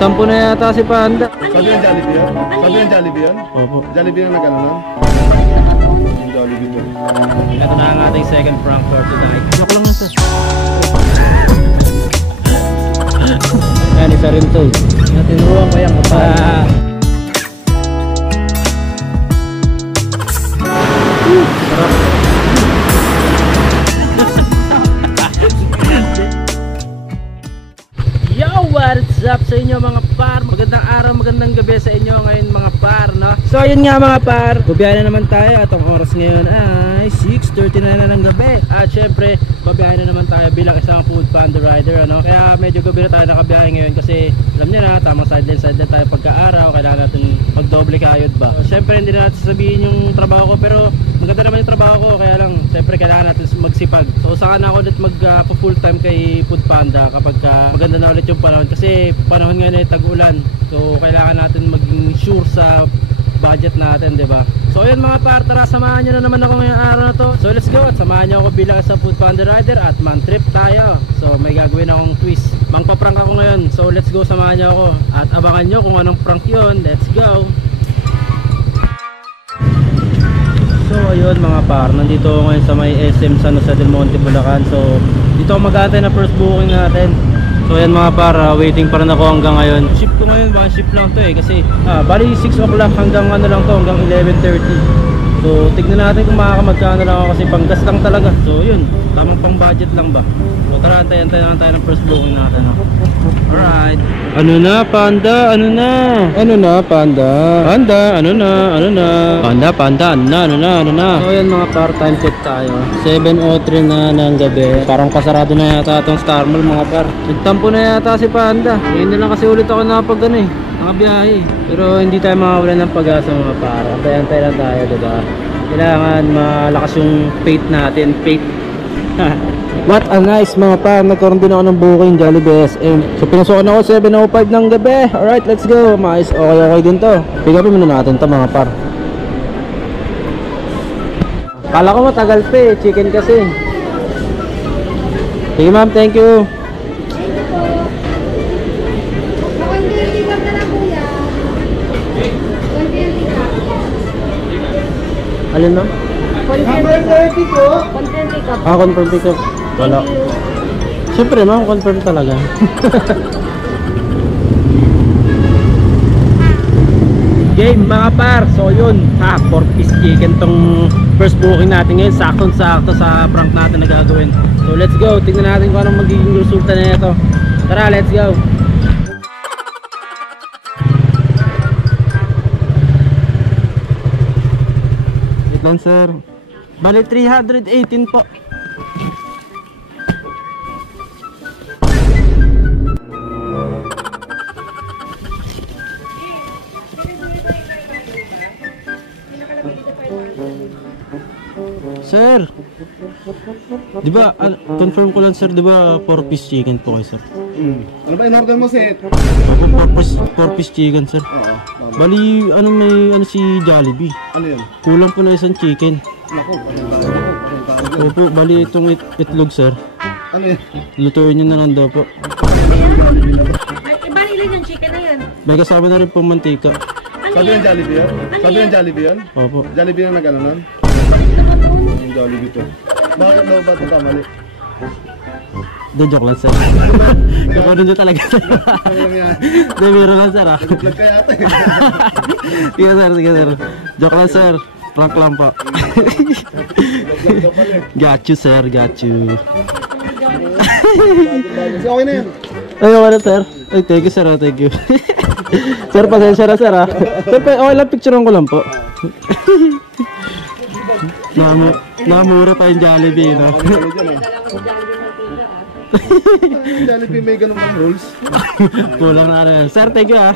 Nagtampo na yata si Panda. Sabi ng Jollibee yun? Sabi ng Jollibee yun? Opo. Jollibee na nag-ano nun? Yung Jollibee to. Ito na ang ating second prank for tonight. Lock lang ito. Yan, isa rin to. Natinuruan ko yan kapag sarap. Yo, what's up sa inyo mga par? Magandang araw, magandang gabi sa inyo ngayon mga par, no? So ayun nga mga par, babiyahe na naman tayo. At ang oras ngayon ay 6:30 na ng gabi. At syempre, babiyahe na naman tayo bilang isang food panda rider, ano? Kaya medyo gabi na tayo nakabiyahe ngayon kasi alam niyo na, tamang sideline tayo pagka-araw. Kailangan natin magdoble kayod ba? So, syempre hindi na natin sasabihin yung trabaho ko, pero maganda naman yung trabaho ko. Kaya lang, syempre kailangan natin magsipag. So saka na ako ulit mag full time kay food panda kapag maganda na ulit yung panahon. Kasi panahon ngayon ay tag-ulan. So kailangan natin maging sure sa budget natin, 'di ba? So ayun mga par, tara samahan niyo na naman ako ngayong araw na to. So let's go. At samahan niyo ako bilang isang food panda rider at man trip tayo. So may gagawin akong twist. Mangpa-prank ako ngayon. So let's go, samahan niyo ako at abangan niyo kung anong prank 'yon. Let's go. So ayun mga par, nandito ako ngayon sa may SM San Jose del Monte, Bulacan. So dito ako mag-aantay na first booking natin. So ayan mga par, waiting pa rin ako hanggang ngayon. Shift ko ngayon, baka shift lang to kasi bali 6 o'clock hanggang ano lang to, hanggang 11:30. So tignan natin kung makakamagkano lang ako kasi panggas lang talaga. So yun, tamang pang budget lang ba? So tara, antayin lang tayo ng first booking natin. Alright. Ano na panda? Ano na? Ano na panda? Panda, ano na? Ano na? Panda, panda, ano na? Ano na? Ano na? So ayan mga par, time check tayo. 7:03 na ng gabi. Parang kasarado na yata itong Star Mall mga par. Nagtampo na yata si Panda. Ngayon na lang kasi ulit ako napag nakabiyahe. Pero hindi tayo makawalan ng pag-asa mga par. Antay-antay lang tayo, diba? Kailangan malakas yung faith natin. Faith. What a nice mga par. Nagkaroon din ako ng booking Jollibee SM. So pinasukan ako 7:05 ng gabi. Alright, let's go. Mais, okay din to. Pick upin muna natin to mga par. Kala ko matagal pa eh. Chicken kasi. Sige ma'am, thank you. Alin no? Number 30 po. Confirm pick up. Wala. Siyempre ma'am, confirm talaga. Game mga par. So yun, 4-piece chicken tong first booking natin ngayon. Saktong-sakto sa prank natin na gagawin. So let's go, tingnan natin kung anong magiging resulta na ito. Tara, let's go. Wait lang sir. Bali 318 po. Sir, di ba, confirm ko lang sir, di ba 4-piece chicken po kayo sir? Ano ba in-order mo, Seth? Ako 4-piece chicken sir. Oo. Bali, may si Jollibee. Ano yun? Kulang po na isang chicken. Naku, Opo, bali itong itlog sir. ano yun? Lutuin nyo na lang daw po. Ay, iba ilan yung chicken na yan? May kasama na rin po mantika. Sabi ng Jollibee yun? Sabi ng Jollibee yun? Opo. Jollibee na nag-ano nun? Yung Jollibee to. Bakit daw ba ito kamali? De, joke lang sir. Kukunin nyo talaga sir. Ano lang yan? De, meron lang sir ah. Vlog ka yata eh. Sige sir, sige sir. Joke lang sir. Prank lang po. Vlog ka pala eh. Got you sir, got you. So okay na yan. Ay, okay na sir. Ay, thank you sir, thank you. Sir, pasensya na sir ah. Sir, okay lang, picturean ko lang po. Namura pa yung Jollibee, no? Jollibee may ganun ng rules. Kulang na ano yan. Sir, thank you ah.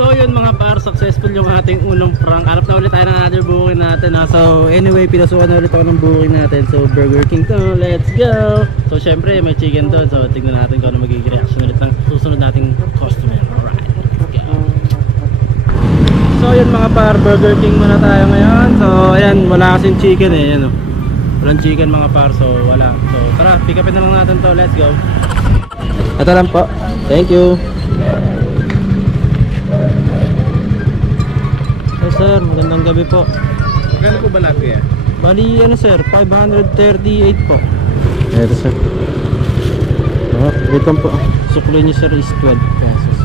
So yun mga par, successful yung ating unang prank. Hanap na ulit tayo ng another booking natin ha. So anyway, pinasukan na ulit ako ng booking natin. So Burger King to, let's go. So syempre may chicken doon. So tingnan natin kung ano magiging reaction ulit ng susunod nating customer. Alright, let's go. So yun mga par, Burger King muna tayo ngayon. So ayan, wala kasing chicken eh, yan, walang chicken mga par, so wala. So tara, pick upin na lang natin to, let's go. Ito lang po. Thank you. Hey sir, magandang gabi po. Magkano po ba lahat yan? Bali ano sir, 538 po. Eto sir. Wait lang po. Suklay niyo sir is 12 pesos.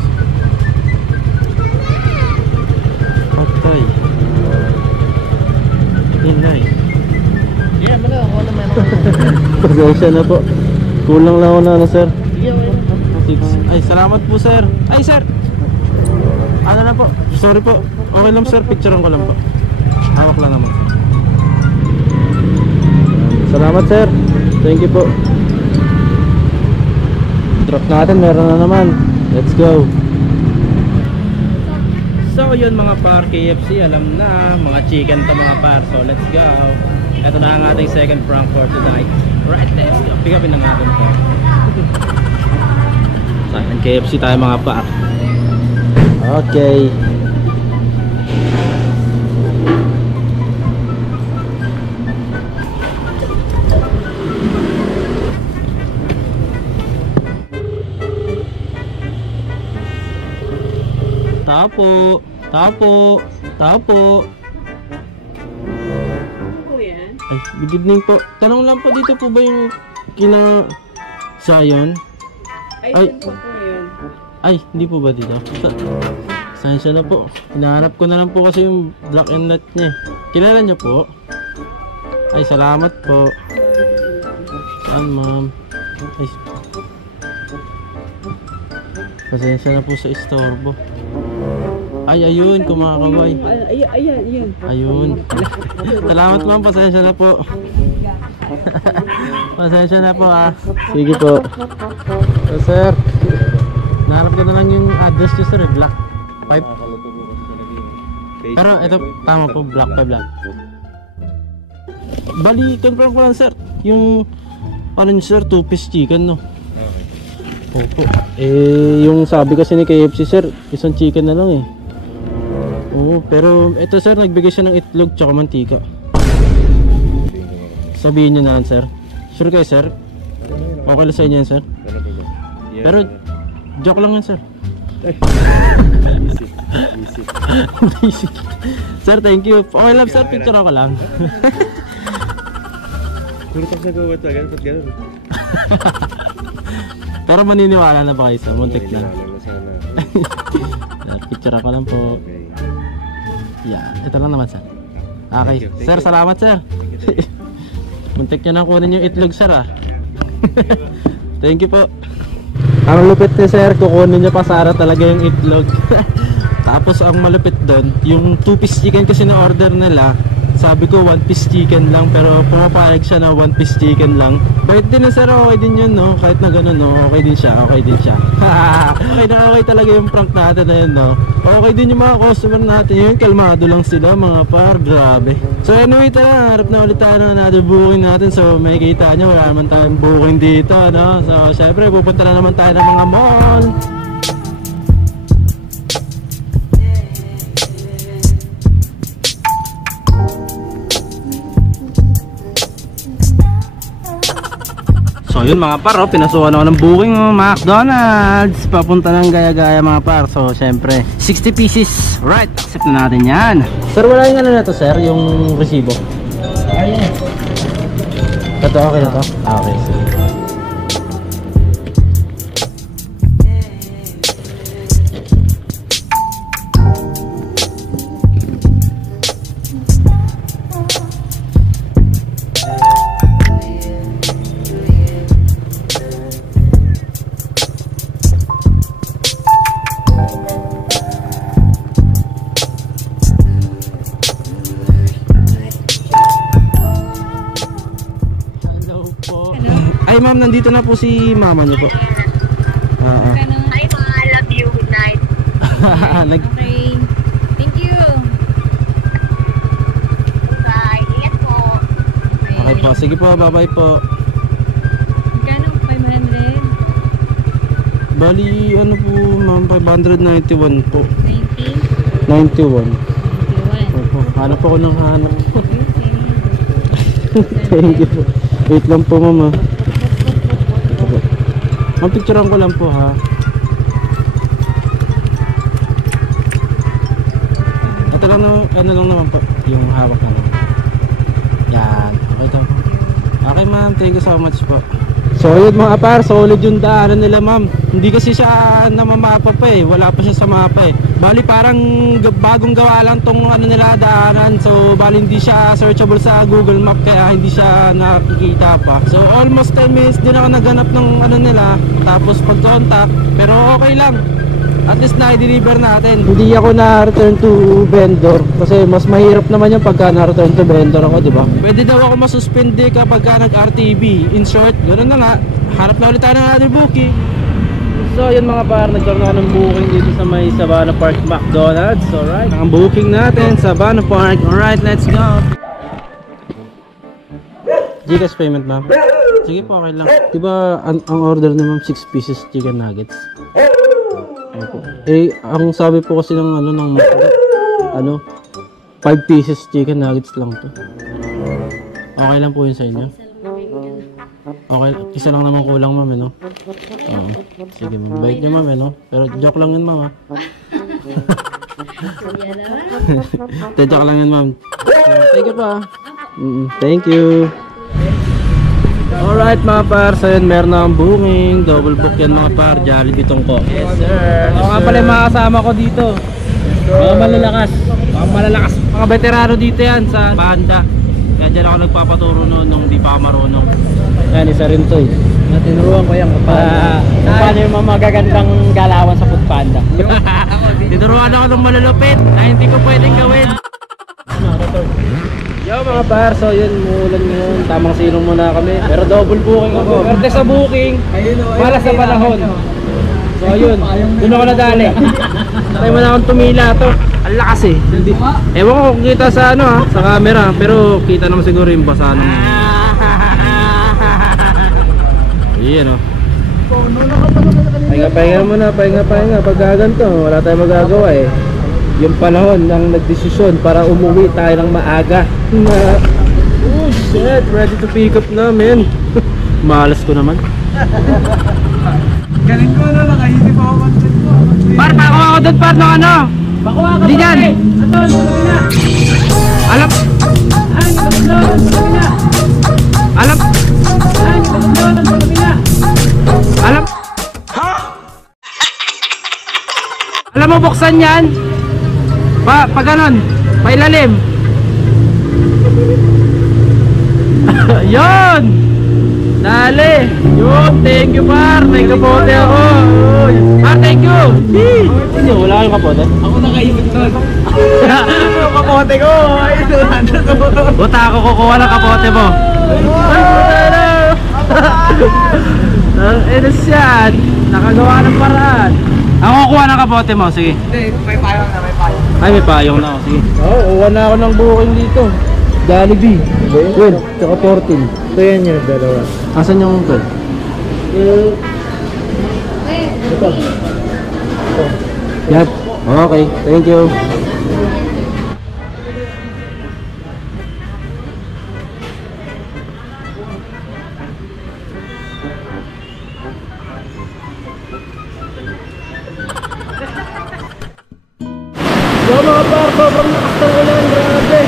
Patay. Inay. Yeah, wala. Ako naman. Pasensya na po. Kulang lang ako na ano sir. Sige, okay. Ay, salamat po sir. Ay sir. Ano na po? Sorry po. Okay lang sir, picturean ko lang po. Hawak lang naman. Salamat sir. Thank you po. Drop natin, meron na naman. Let's go. So yun mga par, KFC alam na, mga chicken to mga par. So let's go. Ito na ang ating second prank for tonight. Right, let's go. Pick upin na natin po. Saan KFC tayo mga par. Okay. Tapo, tapo, tapo. Ano po yan? Ay, good evening po. Tanong lang po, dito po ba yung kina Zion? Ay. Dun po yun. Ay, hindi po ba dito? Sensya na po. Hinahanap ko na lang po kasi yung black and white niya. Kilala niyo po? Ay, salamat po. Saan ma'am? Ay, pasensya na po sa istorbo. Ay, ayun, kumakabay. Ayan. Ayun. Salamat ma'am, pasensya na po. Pasensya na po ah. Sige po. So, sir, nahanap ko na lang yung address nyo sir, black 5. Pero ito, tama po, black 5 lang. Bali, confirm ko lang sir, yung ano nyo sir, 2-piece chicken no? Opo. Yung sabi kasi ni KFC sir, isang chicken na lang eh. Oo, pero ito sir, nagbigay siya ng itlog tsaka mantika. Sabihin nyo na yan sir. Sure kayo sir? Okay lang sa inyo yan sir? Pero joke lang yan sir. Basic. Sir, thank you. Okay lang sir, picture ako lang. Puro sa gawa ito, ganun, ganun. Pero maniniwala na ba kayo sir? Muntik na. Picture ako lang po. Yeah, ito lang naman sir. Okay, sir, salamat sir. Muntik nyo nang kunin yung itlog sir ah. Thank you po. Ang lupit ni sir, kukunin niya pa sana talaga yung itlog. Tapos ang malupit doon, yung 2-piece chicken kasi na order nila, sabi ko 1-piece chicken lang, pero pumapayag siya na 1-piece chicken lang. Bait din na sir, okay din yun no, kahit na ganun no, okay din siya. Okay na okay talaga yung prank natin na yun no. Okay din yung mga customer natin yun, kalmado lang sila mga par, grabe. So anyway, tara, harap na ulit tayo na another booking natin. So may kita nyo, wala naman tayong booking dito no. So syempre pupunta na naman tayo ng mga mall. So yun mga par, pinasukan ako ng booking McDonald's papunta ng Gaya-Gaya mga par. So syempre 60 pieces, right, accept na natin yan. Sir, wala yung ano na to sir, yung resibo. Ayun. Ito okay na to? Okay, sige. Ay ma'am, nandito na po si mama niyo po. Hi ma, love you, good night. Okay, thank you. Bye, ingat po. Okay po, sige po, bye bye po. Magkano? 500? Bali, ano po ma'am, 591 po. 90? 91. Opo, hanap ako ng hanap. Thank you po. Wait lang po mama. Ang picturean ko lang po ha. Ito lang naman, ano lang naman po, yung hawak na naman. Yan, okay to. Okay ma'am, thank you so much po. So yun mga par, solid yung daanan nila ma'am. Hindi kasi siya namamapa pa eh, wala pa siya sa mapa eh. Bali parang bagong gawa lang tong ano nila daanan. So bali hindi siya searchable sa Google Map kaya hindi siya nakikita pa. So almost 10 minutes din ako naghanap ng ano nila. Tapos pag-contact, pero okay lang. At least na-deliver natin. Hindi ako na-return to vendor kasi mas mahirap naman yung pagka na-return to vendor ako, di ba? Pwede daw ako masuspende kapag nag-RTB. In short, ganoon na nga. Harap na ulit tayo ng other booking. So yun mga par, nagkaroon ako ng booking dito sa may Sabana Park McDonald's. Alright, ang booking natin Sabana Park. Alright, let's go. Gcash payment ma'am. Sige po, okay lang. Diba ang order ni ma'am 6 pieces chicken nuggets? Eh, ang sabi po kasi ng ano ng ano 5 pieces chicken nuggets lang to. Okay lang po yun sa inyo? Okay, isa lang naman kulang ma'am eh, no? Oo. Sige ma'am, bait nyo ma'am eh, no? Pero joke lang yun ma'am ha. Joke lang yun ma'am. Thank you pa. Thank you. Alright mga par, so yun meron na ang booking. Double book yan mga par, Jollibee Tongko. Yes sir. Ako nga pala yung mga kasama ko dito. Mga malalakas, mga veterano dito yan sa Panda. Kaya dyan ako nagpapaturo noon nung di pa ako marunong. Yan, isa rin to eh. Tinuruan ko yan paano yung mga magagandang galawan sa Food Panda. Tinuruan ako ng malalupit na hindi ko pwedeng gawin. Yo mga par, so yun, muulan ngayon, tamang silong muna kami. Pero double booking ako. Pwerte sa booking, para sa panahon. So yun, doon ako nadali. Tayo mo na akong tumila to. Ang lakas eh. Ewan ko kung kita sa ano ha, sa camera. Pero kita naman siguro yung basa ng... Iyan o. Pahinga muna, pahinga. Pag gaganto, wala tayong magagawa eh. Yung panahon ng nagdesisyon para umuwi tayo ng maaga. Oh shit, ready to pick up namin. Malas ko naman. Galing ko na lang, hindi pa ako content ko. Par, pakuha ako doon par ng ano. Bakuha ka Hindi dyan. Alam. Alam mo buksan yan? Pa ganon, pailalim. Yon. Dali. Yun, thank you par. May kapote ako. Par, thank you. Hindi, wala kayong kapote? Ako nakaibig doon. Yung kapote ko. Buta ako kukuha ng kapote mo. Ano siya? Nakagawa ng paraan. Ako kukuha ng kapote mo, sige. Hindi, may payong na, may payong. Ay, may payong na ako, sige. Oo, uwan na ako ng booking dito. Jollibee, 12, tsaka 14. Ito yan yung dalawa. Asan yung 12? Ito. Yan. Okay, thank you. Yo mga par, sobrang lakas ng ulan, grabe.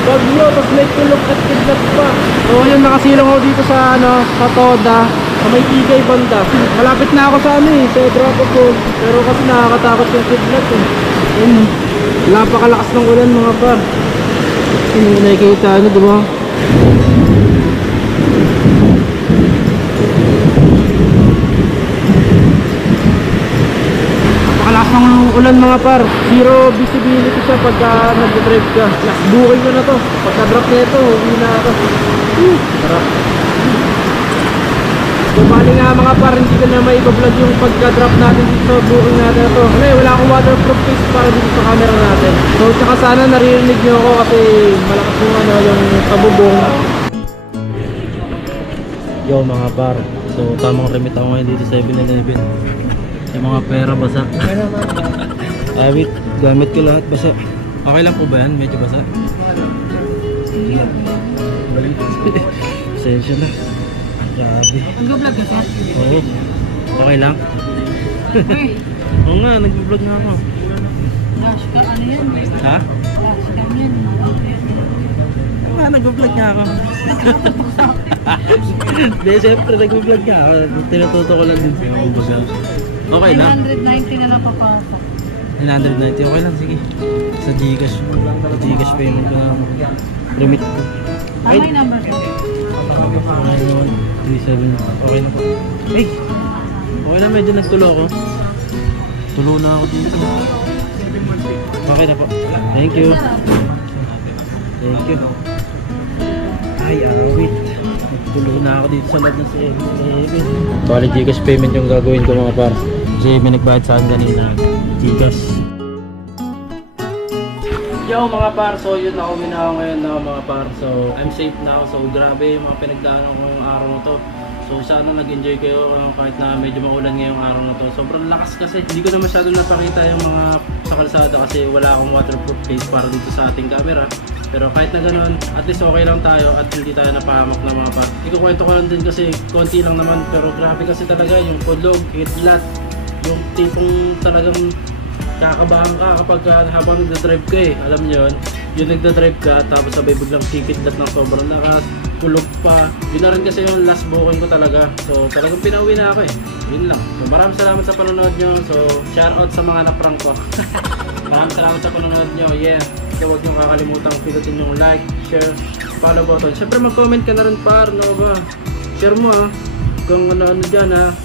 Bagyo, tapos may tulog at kidnap pa. So yun, nakasilong ako dito sa ano, sa Toda, sa may Tigay banda. Malapit na ako sa ano eh, sa drop off ko. Pero kasi nakakatakot yung kidnap eh. Yun, napakalakas ng ulan mga par. Hindi mo nakikita ano, di ba? Napakalakas ng ulan mga par. Zero visibility siya pagka nag-drive ka. Last booking ko na to. Pagka drop na ito, uwi na ako. Sarap. Bumali nga mga par, hindi ko na maiba-vlog yung pagka-drop natin dito, booking natin na to. Ano eh, wala akong waterproof case para dito sa camera natin. So tsaka sana naririnig nyo ako kasi malakas yung ano, yung kabubong. Yo mga par, so tamang remit ako ngayon dito sa 7-Eleven. Yung mga pera basa. Wait, gamit ko lahat basa. Okay lang po ba yan? Medyo basa? Pasensya na. Grabe. Nag-vlog ka sir? Oo. Okay lang? Oo nga, nag-vlog nga ako. Gosh, ano yan? Ha? Gosh, yan. Oo nga, nag-vlog nga ako. Hindi, siyempre nag-vlog nga ako. Tinututo ko lang din siya. Okay lang? 990 na lang papasok. 990, okay lang, sige. Sa Gcash. Sa Gcash payment ko na limit ko. Tama yung number ko. Okay naman. 37. Okay na po. Hey! Okay na, medyo nagtulo ako. Tulo na ako dito. Okay na po. Thank you. Thank you. Ay, awit. Nagtulo na ako dito sa loob ng 7-Eleven. Bali, Gcash payment yung gagawin ko mga par. Kasi may nagbayad sa akin kanina. Gcash. Yo mga par, so yun ako minaw ngayon na mga par. So I'm safe now. So grabe yung mga pinagdaanan ko yung araw na to. So sana nag-enjoy kayo kahit na medyo maulan ngayong araw na to. Sobrang lakas kasi hindi ko na masyado napakita yung mga sa kalsada kasi wala akong waterproof case para dito sa ating camera. Pero kahit na ganun, at least okay lang tayo at hindi tayo napahamak na mga par. Ikukwento ko lang din kasi konti lang naman pero grabe kasi talaga yung podlog, hidlat, yung tipong talagang kakabahan ka kapag habang nagdadrive ka eh. Alam nyo yun, yung nagdadrive ka tapos sabay biglang kikidlat ng sobrang lakas, kulog pa. Yun na rin kasi yung last booking ko talaga. So talagang pinauwi na ako eh. Yun lang. So maraming salamat sa panonood nyo. So shout out sa mga naprank ko. Maraming salamat sa panonood nyo. Yeah. So huwag nyo kakalimutan pinutin yung like, share, follow button. Siyempre mag-comment ka na rin par. No ba? Share mo ah. Kung ano dyan ha.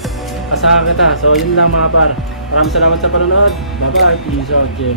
Asahan kita. So yun lang mga par. Maraming salamat sa panonood. Bye bye. Peace out. Yeah.